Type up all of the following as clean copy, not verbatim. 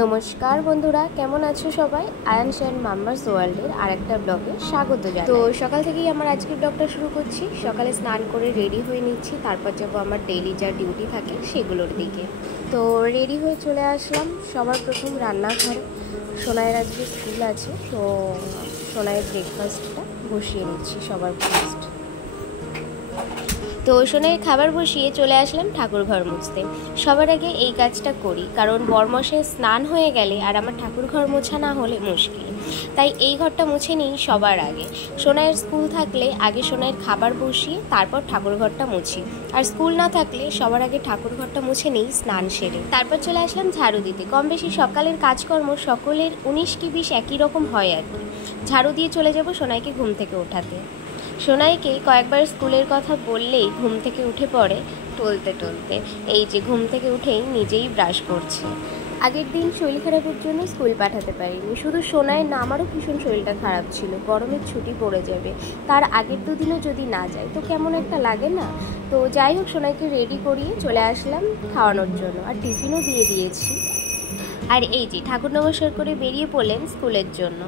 নমস্কার বন্ধুরা, কেমন আছো সবাই? আয়ানস অ্যান্ড মাম্মাস ওয়ার্ল্ডের আরেকটা ব্লগে স্বাগত জানাই। তো সকাল থেকেই আমার আজকের ব্লগটা শুরু করছি। সকালে স্নান করে রেডি হয়ে নিচ্ছি, তারপর যাবো আমার ডেইলি যা ডিউটি থাকে সেগুলোর দিকে। তো রেডি হয়ে চলে আসলাম সবার প্রথম রান্নাঘরে। সোনাইয়ের আজকে স্কুল আছে, তো সোনাইয়ের ব্রেকফাস্টটা বসিয়ে নিচ্ছি সবার ফার্স্ট। তো সোনাইয়ের খাবার বসিয়ে চলে আসলাম ঠাকুর ঘর মুছতে। সবার আগে এই কাজটা করি, কারণ বরমশাই স্নান হয়ে গেলে আর আমার ঠাকুর ঘর মোছা না হলে মুশকিল। তাই এই ঘরটা মুছে নিই সবার আগে। সোনাইয়ের স্কুল থাকলে আগে সোনাইয়ের খাবার বসিয়ে তারপর ঠাকুর ঘরটা মুছি, আর স্কুল না থাকলে সবার আগে ঠাকুর ঘরটা মুছে নিই স্নান সেরে। তারপর চলে আসলাম ঝাড়ু দিতে। কম বেশি সকালের কাজকর্ম সকলের 19 কি 20 একই রকম হয় আর কি। ঝাড়ু দিয়ে চলে যাব সোনাইকে ঘুম থেকে ওঠাতে। সোনাইকে কয়েকবার স্কুলের কথা বললেই ঘুম থেকে উঠে পড়ে টলতে টলতে। এই যে ঘুম থেকে উঠেই নিজেই ব্রাশ করছে। আগের দিন শরীর খারাপের জন্য স্কুল পাঠাতে পারিনি। শুধু সোনাই না, আমারও ভীষণ শরীরটা খারাপ ছিল। গরমের ছুটি পড়ে যাবে, তার আগের দুদিনও যদি না যায় তো কেমন একটা লাগে না। তো যাই হোক, সোনাইকে রেডি করিয়ে চলে আসলাম খাওয়ানোর জন্য, আর টিফিনও দিয়ে দিয়েছি। আর এই যে ঠাকুর নমস্কার করে বেরিয়ে পড়লেন স্কুলের জন্য।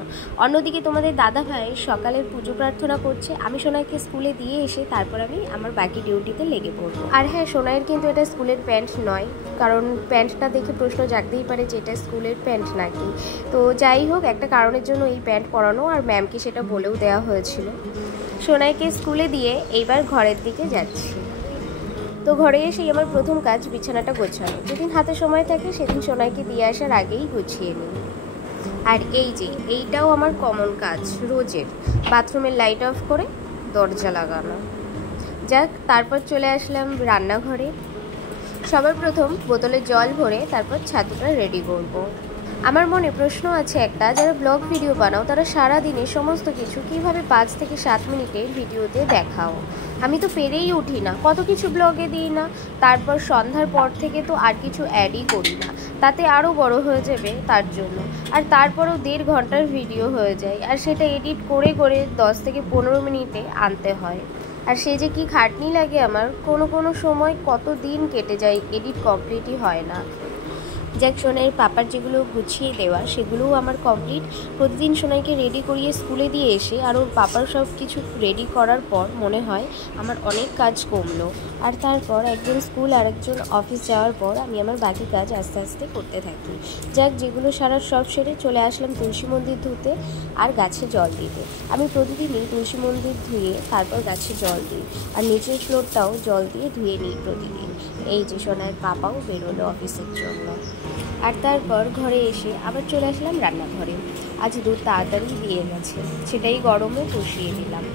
অন্যদিকে তোমাদের দাদা ভাই সকালের পুজো প্রার্থনা করছে। আমি সোনাইকে স্কুলে দিয়ে এসে তারপর আমি আমার বাকি ডিউটিতে লেগে পড়বো। আর হ্যাঁ, সোনাইয়ের কিন্তু এটা স্কুলের প্যান্ট নয়, কারণ প্যান্টটা দেখে প্রশ্ন জাগতেই পারে যে এটা স্কুলের প্যান্ট নাকি। তো যাই হোক, একটা কারণের জন্য এই প্যান্ট পরানো, আর ম্যামকে সেটা বলেও দেওয়া হয়েছিল। সোনাইকে স্কুলে দিয়ে এইবার ঘরের দিকে যাচ্ছি। তো ঘরে এসেই আমার প্রথম কাজ বিছানাটা গোছানো। যেদিন হাতে সময় থাকে সেদিন সোনাইকে দিয়ে আসার আগেই গুছিয়ে নিই। আর এই যে এইটাও আমার কমন কাজ রোজের, বাথরুমের লাইট অফ করে দরজা লাগানো। যাক, তারপর চলে আসলাম রান্নাঘরে। সবার প্রথম বোতলে জল ভরে তারপর ছাতুটা রেডি করব। আমার মনে প্রশ্ন আছে একটা, যারা ব্লগ ভিডিও বানাও তারা সারা দিনে সমস্ত কিছু কিভাবে 5 থেকে 7 মিনিটের ভিডিওতে দেখাও? আমি তো পেরেই উঠি না, কত কিছু ব্লগে দিই না, তারপর সন্ধ্যার পর থেকে তো আর কিছু অ্যাডই করি না, তাতে আরও বড় হয়ে যাবে তার জন্য। আর তারপরও 1.5 ঘন্টার ভিডিও হয়ে যায়, আর সেটা এডিট করে করে 10 থেকে 15 মিনিটে আনতে হয়। আর সে যে কি খাটনি লাগে আমার, কোনো সময় কত দিন কেটে যায়, এডিট কমপ্লিটই হয় না। যাক, সোনাইয়ের পাপার যেগুলো গুছিয়ে দেওয়া সেগুলোও আমার কমপ্লিট। প্রতিদিন সোনাইকে রেডি করিয়ে স্কুলে দিয়ে এসে আর ওর পাপার সব কিছু রেডি করার পর মনে হয় আমার অনেক কাজ কমলো। আর তারপর একজন স্কুল আর একজন অফিস যাওয়ার পর আমি আমার বাকি কাজ আস্তে আস্তে করতে থাকি। যাক, যেগুলো সারার সব সেরে চলে আসলাম তুলসী মন্দির ধুতে আর গাছে জল দিতে। আমি প্রতিদিনই তুলসী মন্দির ধুয়ে তারপর গাছে জল দিই, আর নিচের ফ্লোরটাও জল দিয়ে ধুয়ে নিই প্রতিদিন। এই যে সোনাইয়ের পাপাও বেরোলো অফিসের জন্য। আর তারপর ঘরে এসে আবার চলে আসলাম রান্নাঘরে। আজ দুধ তাড়াতাড়ি দিয়ে গেছে, সেটাই গরমে বসিয়ে দিলাম।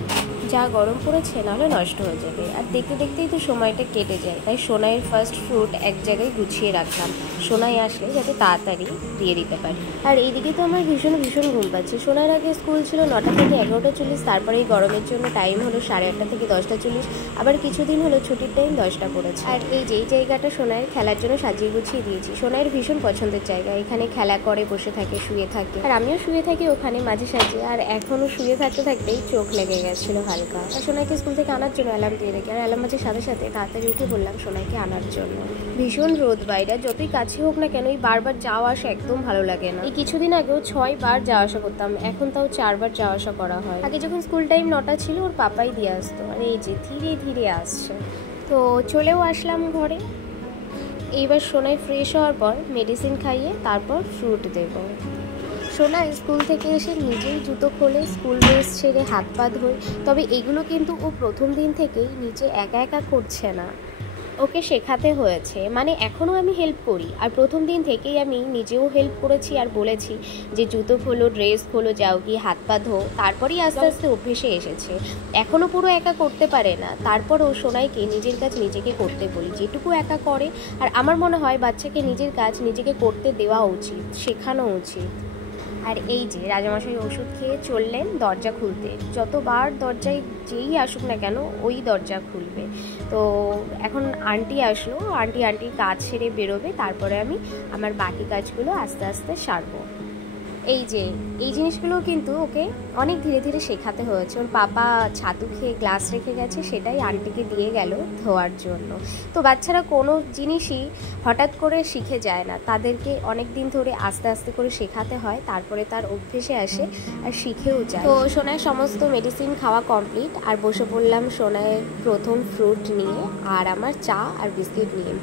যা গরম পড়েছে, নাহলে নষ্ট হয়ে যাবে। আর দেখতে দেখতেই তো সময়টা কেটে যায়, তাই সোনাইয়ের ফার্স্ট ফ্রুট এক জায়গায় গুছিয়ে রাখলাম, সোনাই আসলে যাতে তাড়াতাড়ি দিয়ে দিতে পারি। আর এইদিকে তো আমার ভীষণ ঘুম পাচ্ছে। সোনাইয়ের আগে স্কুল ছিল 9টা থেকে 11টা 40, তারপরে এই গরমের জন্য টাইম হলো 8:30 থেকে 10টা 40, আবার কিছুদিন হলো ছুটির টাইম 10টা পড়েছে। আর এই যে এই জায়গাটা সোনাইয়ের খেলার জন্য সাজিয়ে গুছিয়ে দিয়েছি। সোনাইয়ের ভীষণ পছন্দের জায়গা, এখানে খেলা করে, বসে থাকে, শুয়ে থাকে, আর আমিও শুয়ে থাকি ওখানে মাঝে সাঝে। আর এখনও শুয়ে থাকতে থাকতেই চোখ লেগে গেছিলো হালকা। আর সোনাইকে স্কুল থেকে আনার জন্য অ্যালার্ম দিয়ে রেখে, আর অ্যালার্ম বাজে সাথে সাথে তাড়াতাড়ি উঠে বললাম সোনাইকে আনার জন্য। ভীষণ রোদ বাইরে, যতই কাছে হোক না কেন এই বারবার যাওয়া আসা একদম ভালো লাগে না। এই কিছুদিন আগেও 6 বার যাওয়া আসা করতাম, এখন তাও 4 বার যাওয়া আসা করা হয়। আগে যখন স্কুল টাইম 9টা ছিল ওর পাপাই দিয়ে আসতো, আর এই যে ধীরে ধীরে আসছে। তো চলেও আসলাম ঘরে। এইবার সোনাই ফ্রেশ হওয়ার পর মেডিসিন খাইয়ে তারপর ফ্রুট দেব। সোনাই স্কুল থেকে এসে নিজেই জুতো খোলে, স্কুল ড্রেস ছেড়ে হাত পা ধোয়। তবে এগুলো কিন্তু ও প্রথম দিন থেকেই নিজে একা একা করছে না, ওকে শেখাতে হয়েছে। মানে এখনও আমি হেল্প করি, আর প্রথম দিন থেকেই আমি নিজেও হেল্প করেছি আর বলেছি যে জুতো খোলো, ড্রেস খোলো, যাও গিয়ে হাত পা ধো। তারপরেই আস্তে আস্তে অভ্যেসে এসেছে। এখনও পুরো একা করতে পারে না, তারপরও সোনাইকে নিজের কাজ নিজেকে করতে বলি, যেটুকু একা করে। আর আমার মনে হয় বাচ্চাকে নিজের কাজ নিজেকে করতে দেওয়া উচিত, শেখানো উচিত। আর এই যে রাজামশাই ওষুধ খেয়ে চললেন দরজা খুলতে। যতবার দরজায় যেই আসুক না কেন ওই দরজা খুলবে। তো এখন আন্টি আসলো, আন্টি কাজ সেরে বেরোবে, তারপরে আমি আমার বাকি কাজগুলো আস্তে আস্তে সারবো। এই যে এই জিনিসগুলো কিন্তু ওকে অনেক ধীরে ধীরে শেখাতে হয়েছে। ওর বাবা ছাতু খেয়ে গ্লাস রেখে গেছে, সেটাই আন্টিকে দিয়ে গেল ধোয়ার জন্য। তো বাচ্চারা কোনো জিনিসই হঠাৎ করে শিখে যায় না, তাদেরকে অনেক দিন ধরে আস্তে আস্তে করে শেখাতে হয়, তারপরে তার অভ্যেসে আসে আর শিখেও যায়। তো সোনার সমস্ত মেডিসিন খাওয়া কমপ্লিট, আর বসে পড়লাম সোনার প্রথম ফ্রুট নিয়ে আর আমার চা আর বিস্কিট নিয়ে।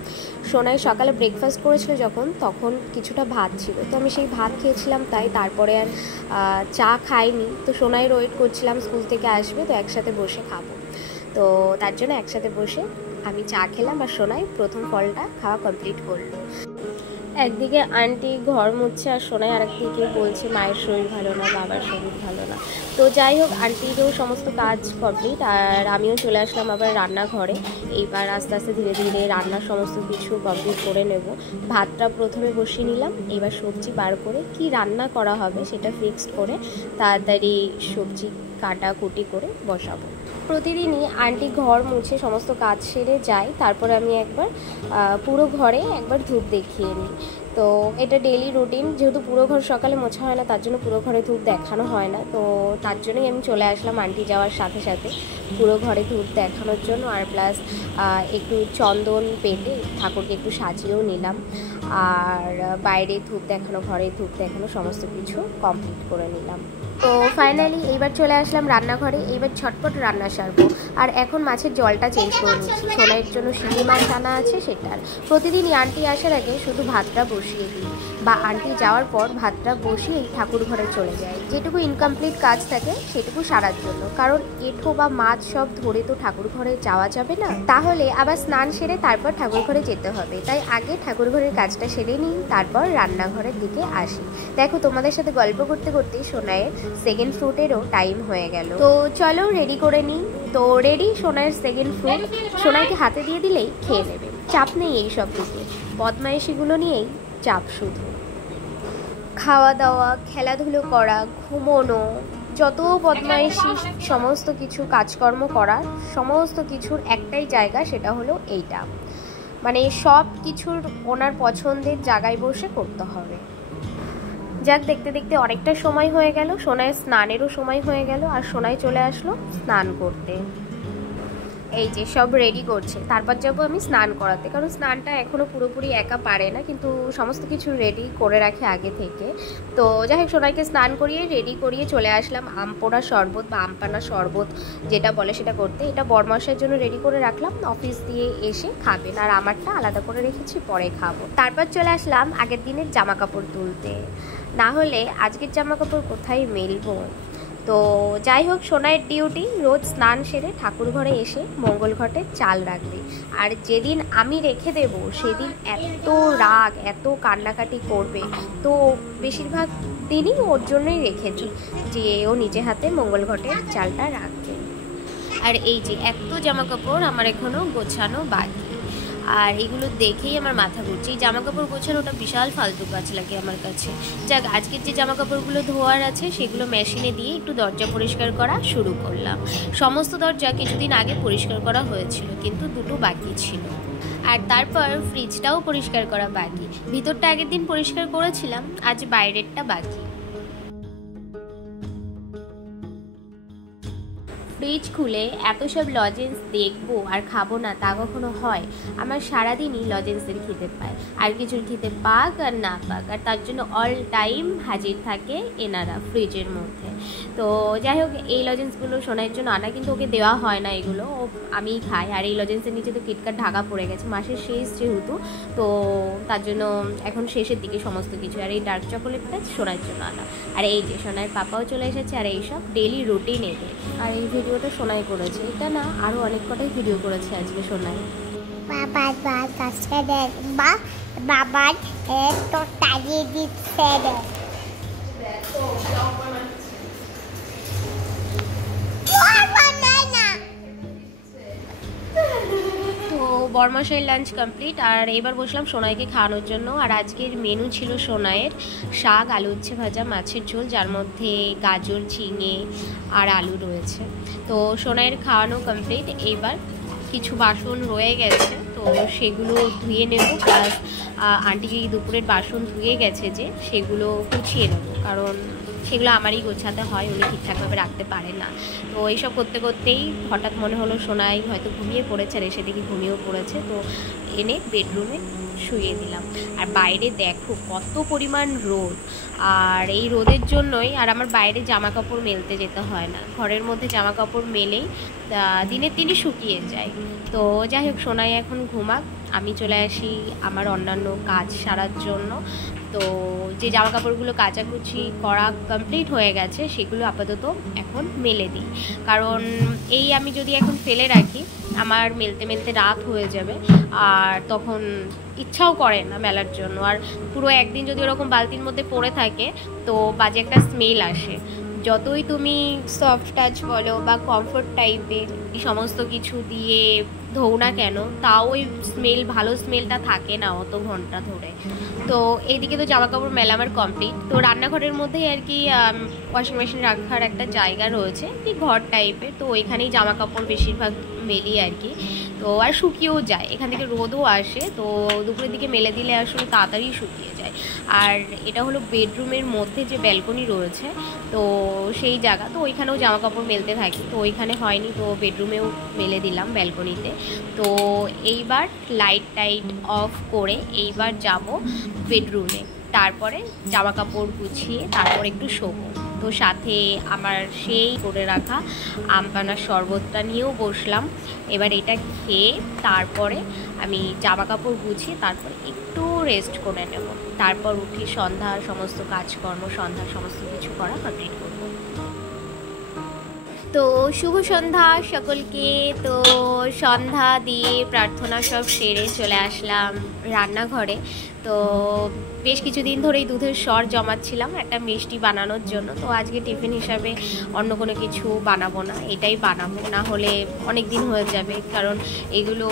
সোনাই সকালে ব্রেকফাস্ট করেছিল যখন, তখন কিছুটা ভাত ছিল, তো আমি সেই ভাত খেয়েছিলাম, তাই তারপরে আর চা খাইনি। তো সোনাইয়ের ওয়েট করছিলাম স্কুল থেকে আসবে, তো একসাথে বসে খাবো, তো তার জন্য একসাথে বসে আমি চা খেলাম আর সোনাই প্রথম ফলটা খাওয়া কমপ্লিট করলো। একদিকে আন্টি ঘর মুছছে আর সোনাই আরেকদিকে বলছে মায়ের শরীর ভালো না, বাবার শরীর ভালো না। তো যাই হোক, আন্টিরও সমস্ত কাজ কমপ্লিট আর আমিও চলে আসলাম আবার রান্নাঘরে। এইবার আস্তে আস্তে ধীরে ধীরে রান্নার সমস্ত কিছু কমপ্লিট করে নেব। ভাতটা প্রথমে বসিয়ে নিলাম, এবার সবজি বার করে কি রান্না করা হবে সেটা ফিক্সড করে তাড়াতাড়ি সবজি কাটাকুটি করে বসাবো। প্রতিদিনই আন্টি ঘর মুছে সমস্ত কাজ সেরে যায়, তারপরে আমি একবার পুরো ঘরে একবার ধূপ দেখিয়ে নিই। তো এটা ডেইলি রুটিন, যেহেতু পুরো ঘর সকালে মোছা হয় না, তার জন্য পুরো ঘরে ধূপ দেখানো হয় না। তো তার জন্যই আমি চলে আসলাম আন্টি যাওয়ার সাথে সাথে পুরো ঘরে ধূপ দেখানোর জন্য, আর প্লাস একটু চন্দন পেটে ঠাকুরকে একটু সাজিয়েও নিলাম। আর বাইরে ধূপ দেখানো, ঘরে ধূপ দেখানো, সমস্ত কিছু কমপ্লিট করে নিলাম। তো ফাইনালি এইবার চলে আসলাম রান্নাঘরে, এইবার ঝটপট রান্না সারবো। আর এখন মাছের জলটা চেঞ্জ করে নিচ্ছি, সোনাইয়ের জন্য শিঙি মাছ আনা আছে সেটার। প্রতিদিনই আন্টি আসার আগে শুধু ভাতটা বসিয়ে দিই, বা আন্টি যাওয়ার পর ভাতটা বসিয়েই ঠাকুর ঘরে চলে যায়। যেটুকু ইনকমপ্লিট কাজ থাকে সেটুকু সারার জন্য, কারণ এঁঠো বা মাছ সব ধরে তো ঠাকুর ঘরে যাওয়া যাবে না, তাহলে আবার স্নান সেরে তারপর ঠাকুর ঘরে যেতে হবে। তাই আগে ঠাকুর ঘরের কাজটা সেরে নিই, তারপর রান্নাঘরের দিকে আসি। দেখো, তোমাদের সাথে গল্প করতে করতেই সোনাইয়ের সেকেন্ড ফ্রুটেরও টাইম হয়ে গেল। তো চলো রেডি করে নিই। তো রেডি সোনাইয়ের সেকেন্ড ফ্রুট, সোনাইকে হাতে দিয়ে দিলেই খেয়ে নেবে, চাপ নেই এই সব দিকে, বদমাইশিগুলো নিয়েই চাপ শুধু। খাওয়া দাওয়া, খেলাধুলো করা, ঘুমোনো, যত বদমাইশি সমস্ত কিছু কাজকর্ম করার সমস্ত কিছুর একটাই জায়গা, সেটা হলো এইটা। মানে সব কিছুর ওনার পছন্দের জায়গায় বসে করতে হবে। যাক, দেখতে দেখতে অনেকটা সময় হয়ে গেল, সোনাই স্নানেরও সময় হয়ে গেল, আর সোনাই চলে আসলো স্নান করতে। এই যে সব রেডি করছে, তারপর যাবো আমি স্নান করাতে, কারণ স্নানটা এখনও পুরোপুরি একা পারে না, কিন্তু সমস্ত কিছু রেডি করে রাখে আগে থেকে। তো যাই হোক, সোনাইকে স্নান করিয়ে রেডি করিয়ে চলে আসলাম আমপোড়া শরবত বা আমপানা শরবত যেটা বলে সেটা করতে। এটা বরমাসের জন্য রেডি করে রাখলাম, অফিস দিয়ে এসে খাবেন, আর আমারটা আলাদা করে রেখেছি, পরে খাবো। তারপর চলে আসলাম আগের দিনের জামা কাপড় তুলতে, না হলে আজকের জামা কাপড় কোথায় মেলবো। তো যাই হোক, সোনাইয়ের ডিউটি রোজ স্নান সেরে ঠাকুর ঘরে এসে মঙ্গল ঘটে চাল রাখবে, আর যেদিন আমি রেখে দেব সেদিন এত রাগ, এত কান্নাকাটি করবে। তো বেশিরভাগ দিনই ওর জন্যই রেখেছি, যে ও নিজে হাতে মঙ্গল ঘটের চালটা রাখবে। আর এই যে এত জামা কাপড় আমার এখনও গোছানো বাকি, আর এগুলো দেখেই আমার মাথা ঘুরছে। এই জামা কাপড় গোছানোটা বিশাল ফালতু কাজ লাগে আমার কাছে। যাক, আজকের যে জামা কাপড়গুলো ধোয়ার আছে সেগুলো মেশিনে দিয়ে একটু দরজা পরিষ্কার করা শুরু করলাম। সমস্ত দরজা কিছুদিন আগে পরিষ্কার করা হয়েছিল, কিন্তু দুটো বাকি ছিল। আর তারপর ফ্রিজটাও পরিষ্কার করা বাকি, ভিতরটা আগের দিন পরিষ্কার করেছিলাম, আজ বাইরেরটা বাকি। ফ্রিজ খুলে এত সব লজেন্স দেখবো আর খাবো না তা কখনো হয়? আমার সারাদিনই লজেন্সের খিদে পায়, আর কিছুর খিদে পাক আর না পাক, আর তার জন্য অল টাইম হাজির থাকে এনারা ফ্রিজের মধ্যে। তো যাই হোক, এই লজেন্সগুলো সোনাইয়ের জন্য আনা, কিন্তু ওকে দেওয়া হয় না, এগুলো ও আমিই খাই। আর এই লজেন্সের নিচে তো কিটকাট ঢাকা পড়ে গেছে, মাসের শেষ যেহেতু, তো তার জন্য এখন শেষের দিকে সমস্ত কিছু। আর এই ডার্ক চকোলেটটা সোনাইয়ের জন্য আনা। আর এই যে সোনাইয়ের পাপাও চলে এসেছে, আর এইসব ডেইলি রুটিন এদের। আর এই ভিডিওটা সোনাই করেছে, এটা না আরো অনেক কটাই ভিডিও করেছে আজকে সোনাই। বাবার কাছে দেখবা, বাবার তো তাড়িয়ে দিচ্ছে। তো বরমাসের লাঞ্চ কমপ্লিট, আর এবার বসলাম সোনাইকে খাওয়ানোর জন্য। আর আজকের মেনু ছিল সোনাইয়ের শাক, আলু উচ্ছে ভাজা, মাছের ঝোল, যার মধ্যে গাজর, ঝিঙে আর আলু রয়েছে। তো সোনাইয়ের খাওয়ানো কমপ্লিট, এইবার কিছু বাসন রয়ে গেছে, তো তো সেগুলো ধুয়ে নেব, প্লাস আন্টি দুপুরের বাসন ধুয়ে গেছে যে সেগুলো গুছিয়ে নেবো, কারণ সেগুলো আমারই গোছাতে হয়, উনি ঠিকঠাকভাবে রাখতে পারে না। তো এইসব করতে করতেই হঠাৎ মনে হলো সোনাই হয়তো ঘুমিয়ে পড়েছে, আর এসে দেখি ঘুমিয়েও পড়েছে। তো এনে বেডরুমে শুইয়ে দিলাম। আর বাইরে দেখো কত পরিমাণ রোদ, আর এই রোদের জন্যই আর আমার বাইরে জামা কাপড় মেলতে যেতে হয় না, ঘরের মধ্যে জামা কাপড় মেলেই দিনের দিনই শুকিয়ে যায়। তো যাই হোক, সোনাই এখন ঘুমাক, আমি চলে আসি আমার অন্যান্য কাজ সারার জন্য। তো যে জামা কাপড়গুলো কাচাকুচি করা কমপ্লিট হয়ে গেছে সেগুলো আপাতত এখন মেলে দিই, কারণ এই আমি যদি এখন ফেলে রাখি আমার মেলতে মেলতে রাত হয়ে যাবে, আর তখন ইচ্ছাও করে না মেলার জন্য। আর পুরো একদিন যদি ওরকম বালতির মধ্যে পড়ে থাকে তো বাজে একটা স্মেল আসে। যতই তুমি সফট টাচ বলো বা কমফোর্ট টাইপের এই সমস্ত কিছু দিয়ে ধোও না কেন, তাও ওই স্মেল, ভালো স্মেলটা থাকে না অত ঘন্টা ধরে। তো এইদিকে তো জামা কাপড় মেলা আমার কমপ্লিট। তো রান্নাঘরের মধ্যেই আর কি ওয়াশিং মেশিন রাখার একটা জায়গা রয়েছে, কি ঘর টাইপের, তো ওইখানেই জামা কাপড় বেশিরভাগ মেলি আর কি। তো আর শুকিয়েও যায়, এখান থেকে রোদও আসে, তো দুপুরের দিকে মেলে দিলে আসলে তাড়াতাড়ি শুকিয়ে যায়। আর এটা হলো বেডরুমের মধ্যে যে ব্যালকনি রয়েছে, তো সেই জায়গা, তো ওইখানেও জামা কাপড় মেলতে থাকি, তো ওইখানে হয়নি, তো বেডরুমেও মেলে দিলাম ব্যালকনিতে। তো এইবার লাইট টাইট অফ করে এইবার যাব বেডরুমে, তারপরে জামা কাপড় গুছিয়ে তারপর একটু শোবো। তো সাথে আমার সেই করে রাখা আম পানার শরবতটা নিয়েও বসলাম। এবার এটা খেয়ে তারপরে আমি জামা কাপড় গুছিয়ে তারপরে একটু রেস্ট করে নেব, তারপর উঠি সন্ধ্যার সমস্ত কাজকর্ম, সন্ধ্যার সমস্ত কিছু করা কমপ্লিট করবো। তো শুভ সন্ধ্যা সকলকে। তো সন্ধ্যা দিয়ে প্রার্থনা সব সেরে চলে আসলাম রান্নাঘরে। তো বেশ কিছুদিন ধরেই দুধের সর জমাচ্ছিলাম একটা মিষ্টি বানানোর জন্য। তো আজকে টিফিন হিসাবে অন্য কোনো কিছু বানাবো না, এটাই বানাবো, না হলে অনেক দিন হয়ে যাবে, কারণ এগুলো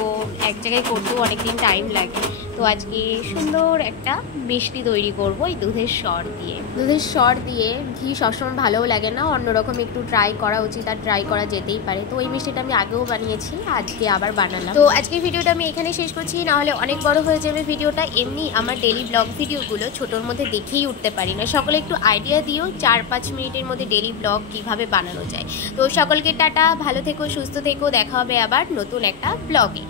এক জায়গায় করতেও অনেক দিন টাইম লাগে। তো আজকে সুন্দর একটা মিষ্টি তৈরি করব এই দুধের সর দিয়ে। দুধের সর দিয়ে ঘি সবসময় ভালোও লাগে না, অন্যরকম একটু ট্রাই করা উচিত, আর ট্রাই করা যেতেই পারে। তো এই মিষ্টিটা আমি আগেও বানিয়েছি, আজকে আবার বানালাম। তো আজকের ভিডিওটা আমি এখানে শেষ করছি, না হলে অনেক বড় হয়ে যাবে ভিডিওটা। এমনি আমার ডেলি ব্লগ ভিডিওগুলো ছোটোর মধ্যে দেখেই উঠতে পারি না, সকলে একটু আইডিয়া দিও 4-5 মিনিটের মধ্যে ডেলি ব্লগ কীভাবে বানানো যায়। তো সকলকে টাটা, ভালো থেকো, সুস্থ থেকো, দেখা হবে আবার নতুন একটা ব্লগে।